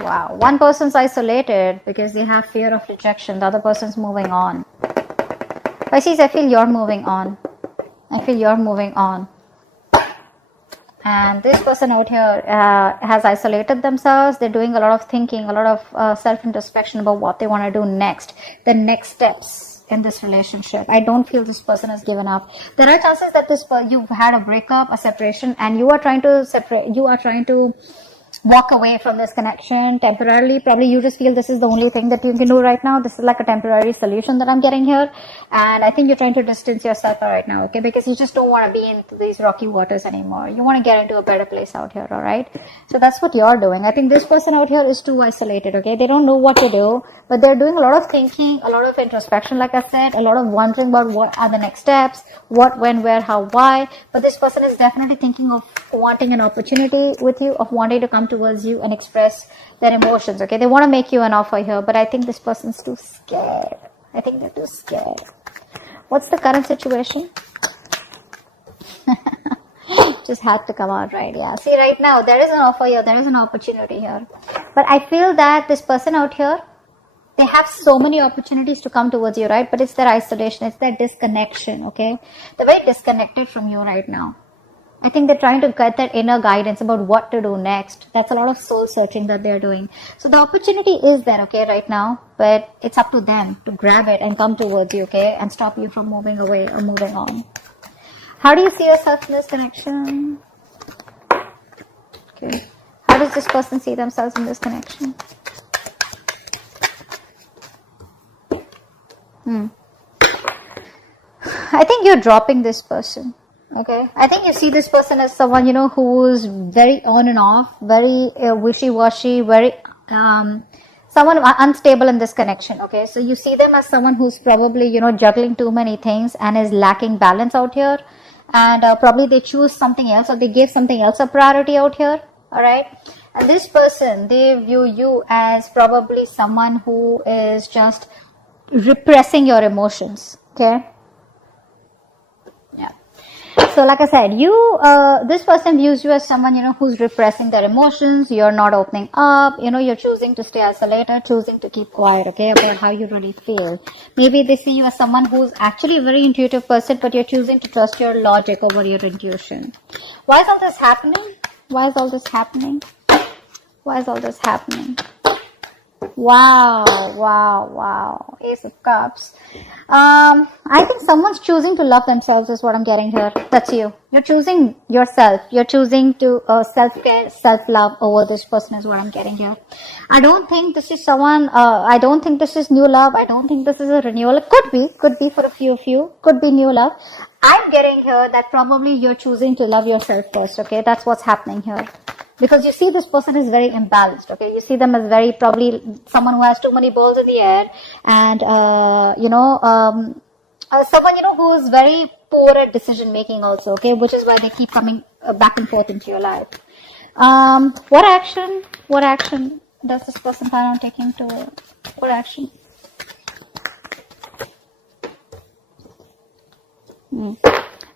Wow. One person's isolated because they have fear of rejection. The other person's moving on. Pisces, I feel you're moving on. I feel you're moving on. And this person out here has isolated themselves. They're doing a lot of thinking, a lot of self-introspection about what they want to do next. The next steps in this relationship. I don't feel this person has given up. There are chances that you've had a breakup, a separation, and you are trying to separate. You are trying to walk away from this connection temporarily. Probably you just feel this is the only thing that you can do right now. This is like a temporary solution that I'm getting here. And I think you're trying to distance yourself right now, okay? Because you just don't want to be in these rocky waters anymore. You want to get into a better place out here, all right? So that's what you're doing. I think this person out here is too isolated, okay? They don't know what to do, but they're doing a lot of thinking, a lot of introspection, like I said, a lot of wondering about what are the next steps, what, when, where, how, why. But this person is definitely thinking of wanting an opportunity with you, of wanting to come towards you and express their emotions, okay? They want to make you an offer here, but I think this person's too scared. I think they're too scared. What's the current situation? Just had to come out, right? Yeah. See, right now, there is an offer here. There is an opportunity here. But I feel that this person out here, they have so many opportunities to come towards you, right? But it's their isolation. It's their disconnection, okay? They're very disconnected from you right now. I think they're trying to get that inner guidance about what to do next. That's a lot of soul searching that they're doing. So the opportunity is there, okay, right now. But it's up to them to grab it and come towards you, okay? And stop you from moving away or moving on. How do you see yourself in this connection? Okay. How does this person see themselves in this connection? I think you're dropping this person. Okay, I think you see this person as someone, you know, who's very on and off, very wishy-washy, very someone unstable in this connection. Okay, so you see them as someone who's probably, you know, juggling too many things and is lacking balance out here, and probably they choose something else or they give something else a priority out here. All right, and this person, they view you as probably someone who is just repressing your emotions. Okay. So like I said, this person views you as someone, you know, who's repressing their emotions. You're not opening up, you know, you're choosing to stay isolated, choosing to keep quiet, okay, about how you really feel. Maybe they see you as someone who's actually a very intuitive person, but you're choosing to trust your logic over your intuition. Why is all this happening? Why is all this happening? Why is all this happening? Wow, wow, wow. Ace of Cups. I think someone's choosing to love themselves is what I'm getting here. That's you. You're choosing yourself. You're choosing to self-care, self-love over this person is what I'm getting here. I don't think this is someone, I don't think this is new love. I don't think this is a renewal. It could be for a few of you. Could be new love. I'm getting here that probably you're choosing to love yourself first, okay? That's what's happening here. Because you see this person is very imbalanced, okay? You see them as very probably someone who has too many balls in the air and, someone, you know, who is very poor at decision making also, okay? Which is why they keep coming back and forth into your life. What action does this person plan on taking to, what action? And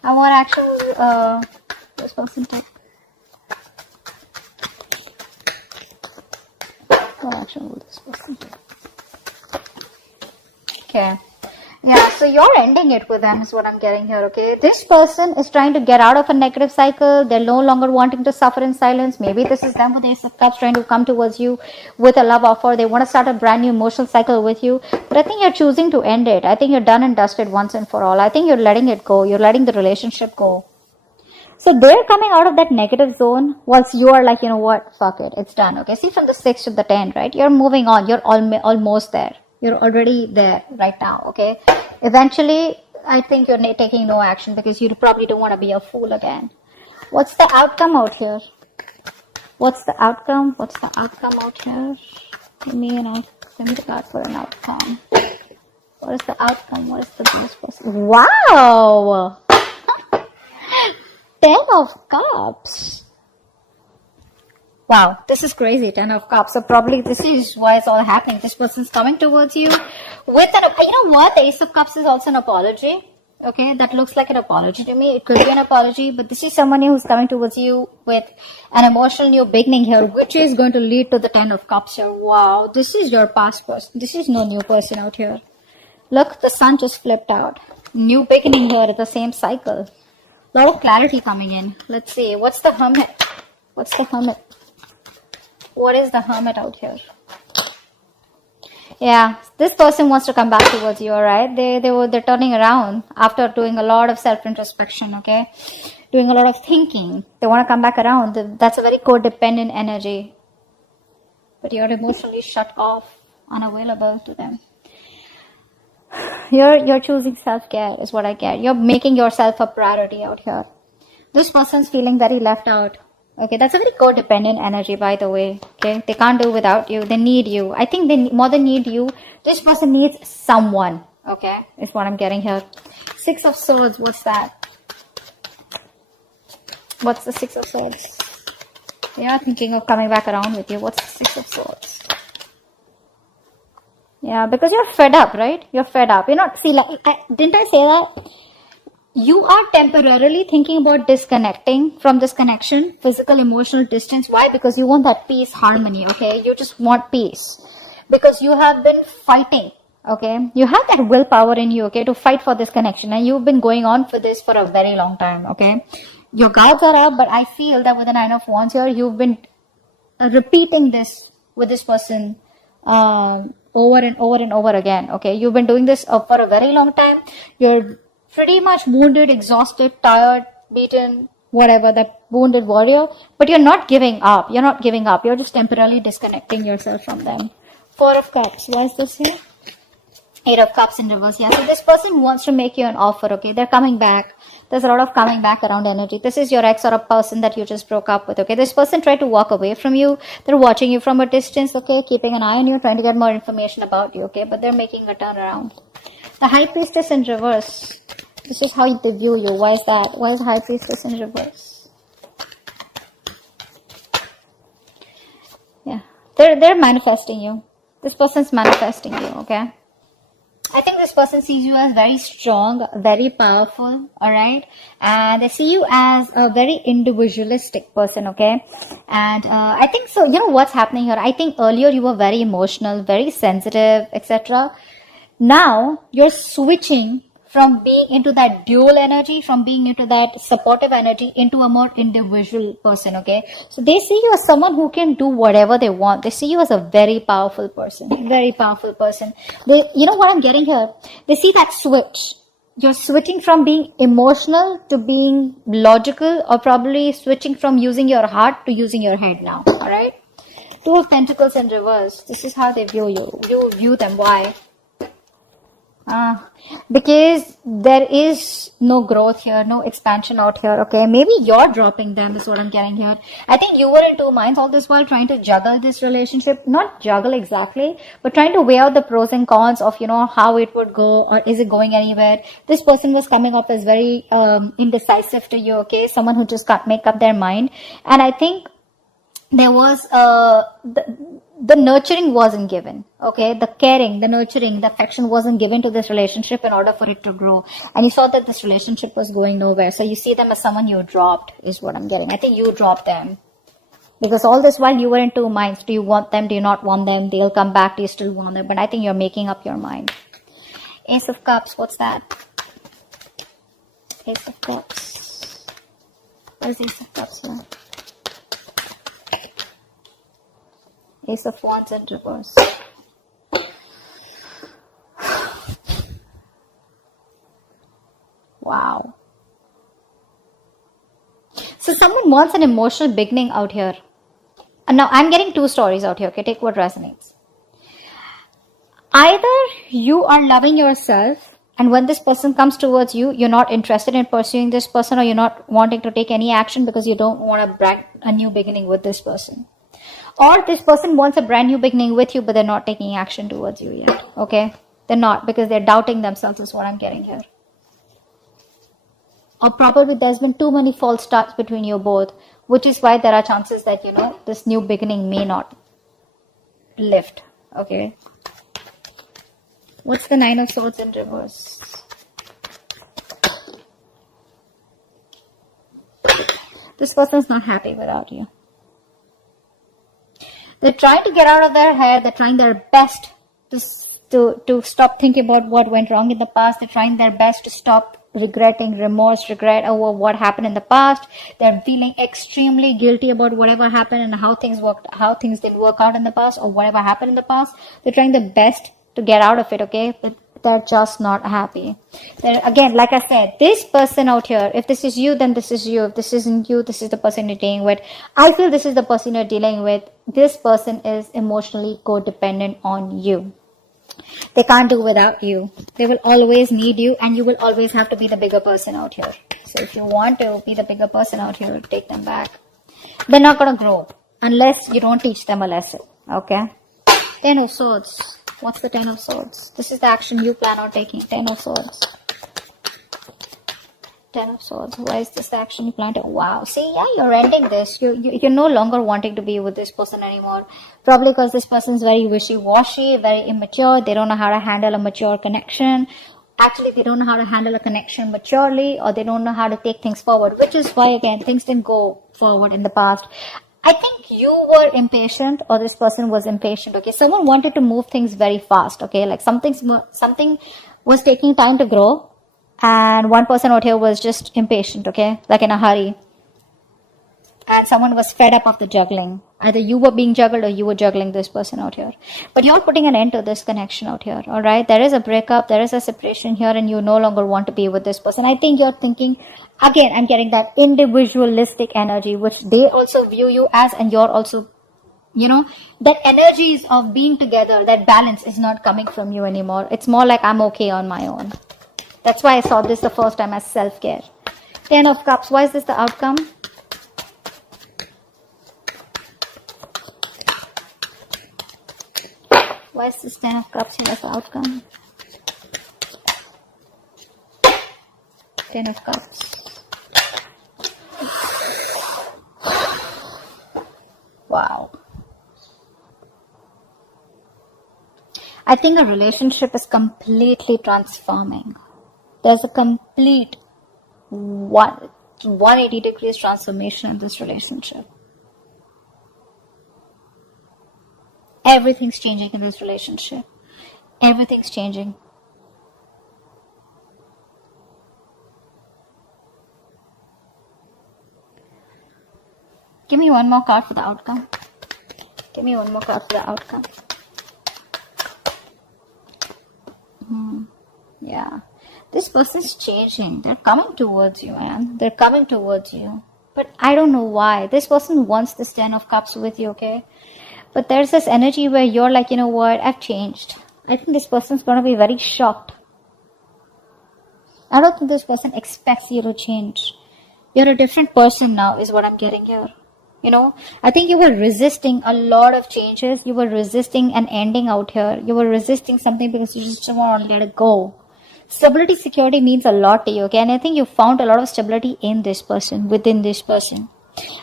what action will this person take? What action will this person take? Okay. Yeah, so you're ending it with them is what I'm getting here, okay? This person is trying to get out of a negative cycle. They're no longer wanting to suffer in silence. Maybe this is them with Ace of Cups trying to come towards you with a love offer. They want to start a brand new emotional cycle with you. But I think you're choosing to end it. I think you're done and dusted once and for all. I think you're letting it go. You're letting the relationship go. So they're coming out of that negative zone whilst you are like, you know what, fuck it, it's done. Okay, see from the 6 to the 10, right? You're moving on. You're almost there. You're already there right now, okay? Eventually, I think you're taking no action because you probably don't want to be a fool again. What's the outcome out here? What's the outcome? What's the outcome out here? Give me the card for an outcome. What is the outcome? What is the best person? Wow! 10 of Cups. Wow, this is crazy, 10 of Cups. So probably this is why it's all happening. This person's coming towards you with an, you know what? The Ace of Cups is also an apology. Okay, that looks like an apology to me. It could be an apology, but this is someone who's coming towards you with an emotional new beginning here, which is going to lead to the 10 of Cups here. Wow, this is your past person. This is no new person out here. Look, the sun just flipped out. New beginning here at the same cycle. A lot of clarity coming in. Let's see. What's the Hermit? What's the Hermit? What is the Hermit out here? Yeah, this person wants to come back towards you, alright? They're turning around after doing a lot of self-introspection, okay? Doing a lot of thinking. They want to come back around. That's a very codependent energy. But you're emotionally shut off, unavailable to them. You're choosing self-care is what I get. You're making yourself a priority out here. This person's feeling very left out. Okay, that's a very codependent energy, by the way. Okay, they can't do without you. They need you. I think they more than need you. This person needs someone. Okay, is what I'm getting here. 6 of Swords. What's that? What's the 6 of Swords? They are thinking of coming back around with you. What's the 6 of Swords? Yeah, because you're fed up, right? You're fed up. You're not. See, like, didn't I say that? You are temporarily thinking about disconnecting from this connection, physical, emotional distance. Why? Because you want that peace, harmony, okay? You just want peace. Because you have been fighting, okay? You have that willpower in you, okay, to fight for this connection. And you've been going on for this for a very long time, okay? Your guards are up, but I feel that with the 9 of Wands here, you've been repeating this with this person over and over and over again, okay? You've been doing this for a very long time. You're pretty much wounded, exhausted, tired, beaten, whatever, that wounded warrior. But you're not giving up. You're not giving up. You're just temporarily disconnecting yourself from them. 4 of Cups. Why is this here? 8 of Cups in reverse. Yeah, so this person wants to make you an offer, okay? They're coming back. There's a lot of coming back around energy. This is your ex or a person that you just broke up with, okay? This person tried to walk away from you. They're watching you from a distance, okay? Keeping an eye on you, trying to get more information about you, okay? But they're making a turnaround. The High Priestess in reverse. This is how they view you. Why is that? Why is High Priestess in reverse? Yeah. They're manifesting you. This person's manifesting you, okay? I think this person sees you as very strong, very powerful, alright? And they see you as a very individualistic person, okay? And I think so, you know what's happening here? I think earlier you were very emotional, very sensitive, etc. Now you're switching from being into that dual energy, from being into that supportive energy, into a more individual person, okay? So they see you as someone who can do whatever they want. They see you as a very powerful person, very powerful person. They, you know what I'm getting here? They see that switch. You're switching from being emotional to being logical, or probably switching from using your heart to using your head now, alright? 2 of Pentacles in reverse. This is how they view you. You view them. Why? Because there is no growth here, no expansion out here, okay? Maybe you're dropping them is what I'm getting here. I think you were in 2 minds all this while trying to juggle this relationship. Not juggle exactly, but trying to weigh out the pros and cons of, you know, how it would go, or is it going anywhere? This person was coming up as very indecisive to you, okay? Someone who just can't make up their mind. And I think there was the nurturing wasn't given, okay? The caring, the nurturing, the affection wasn't given to this relationship in order for it to grow. And you saw that this relationship was going nowhere. So you see them as someone you dropped is what I'm getting. I think you dropped them. Because all this while you were in 2 minds. Do you want them? Do you not want them? They'll come back. Do you still want them? But I think you're making up your mind. Ace of Cups. What's that? Ace of Cups. What is Ace of Cups here? Ace of Wands in reverse. Wow. So someone wants an emotional beginning out here. And now I'm getting 2 stories out here, okay? Take what resonates. Either you are loving yourself, and when this person comes towards you, you're not interested in pursuing this person, or you're not wanting to take any action because you don't want a new beginning with this person. Or this person wants a brand new beginning with you, but they're not taking action towards you yet, okay? They're not, because they're doubting themselves is what I'm getting here. Or probably there's been too many false starts between you both, which is why there are chances that, you know, this new beginning may not lift, okay? What's the 9 of Swords in reverse? This person's not happy without you. They're trying to get out of their head. They're trying their best to stop thinking about what went wrong in the past. They're trying their best to stop regretting, regret over what happened in the past. They're feeling extremely guilty about whatever happened and how things didn't work out in the past, or whatever happened in the past. They're trying their best to get out of it, okay? But they're just not happy. Again, like I said, this person out here, if this is you, then this is you. If this isn't you, this is the person you're dealing with. I feel this is the person you're dealing with. This person is emotionally codependent on you. They can't do without you. They will always need you, and you will always have to be the bigger person out here. So if you want to be the bigger person out here, take them back. They're not going to grow unless you don't teach them a lesson, okay? 10 of Swords. What's the 10 of Swords? This is the action you plan on taking. 10 of Swords. 10 of Swords. Why is this the action you plan to? Wow. See, yeah, you're ending this. You're no longer wanting to be with this person anymore. Probably because this person is very wishy-washy, very immature. They don't know how to handle a mature connection. Actually, they don't know how to handle a connection maturely, or they don't know how to take things forward, which is why, again, things didn't go forward in the past. I think you were impatient, or this person was impatient, okay? Someone wanted to move things very fast, okay? Like something was taking time to grow, and one person out here was just impatient, okay? Like in a hurry. And someone was fed up of the juggling. Either you were being juggled or you were juggling this person out here. But you're putting an end to this connection out here, alright? There is a breakup, there is a separation here, and you no longer want to be with this person. I think you're thinking, again, I'm getting that individualistic energy, which they also view you as, and you're also, that energies of being together, that balance is not coming from you anymore. It's more like I'm okay on my own. That's why I saw this the first time as self-care. 10 of Cups. Why is this the outcome? Why is this 10 of Cups here as the outcome? 10 of Cups. Wow. I think a relationship is completely transforming. There's a complete 180 degrees transformation in this relationship. Everything's changing in this relationship. Everything's changing. Give me one more card for the outcome. Give me one more card for the outcome. Yeah. This person's changing. They're coming towards you, man. They're coming towards you. But I don't know why. This person wants this 10 of Cups with you, okay? But there's this energy where you're like, you know what? I've changed. I think this person's going to be very shocked. I don't think this person expects you to change. You're a different person now, is what I'm getting here. I think you were resisting a lot of changes. You were resisting an ending out here. You were resisting something because you just want to let it go. Stability, security means a lot to you, okay? And I think you found a lot of stability in this person, within this person.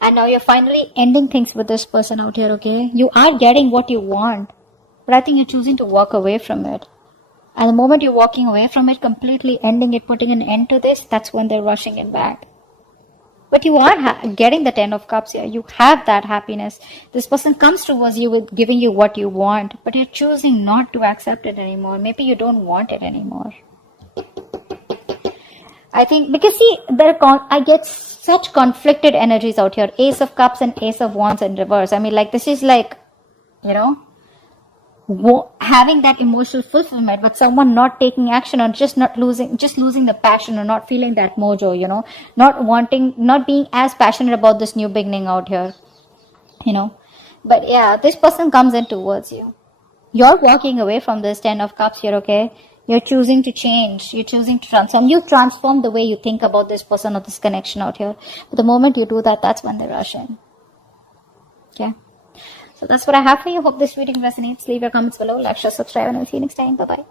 And now you're finally ending things with this person out here, okay? You are getting what you want, but I think you're choosing to walk away from it. And the moment you're walking away from it, completely ending it, putting an end to this, that's when they're rushing it back. But you are getting the 10 of Cups here. You have that happiness. This person comes towards you with giving you what you want, but you're choosing not to accept it anymore. Maybe you don't want it anymore. I think, because see, I get such conflicted energies out here. Ace of Cups and Ace of Wands in reverse. I mean, like, this is like, having that emotional fulfillment, but someone not taking action, or just losing the passion, or not feeling that mojo, not being as passionate about this new beginning out here, But yeah, this person comes in towards you. You're walking away from this 10 of Cups here, okay? You're choosing to change. You're choosing to transform. You transform the way you think about this person or this connection out here. But the moment you do that, that's when they rush in. Okay? So that's what I have for you. Hope this reading resonates. Leave your comments below. Like, share, subscribe, and I'll see you next time. Bye-bye.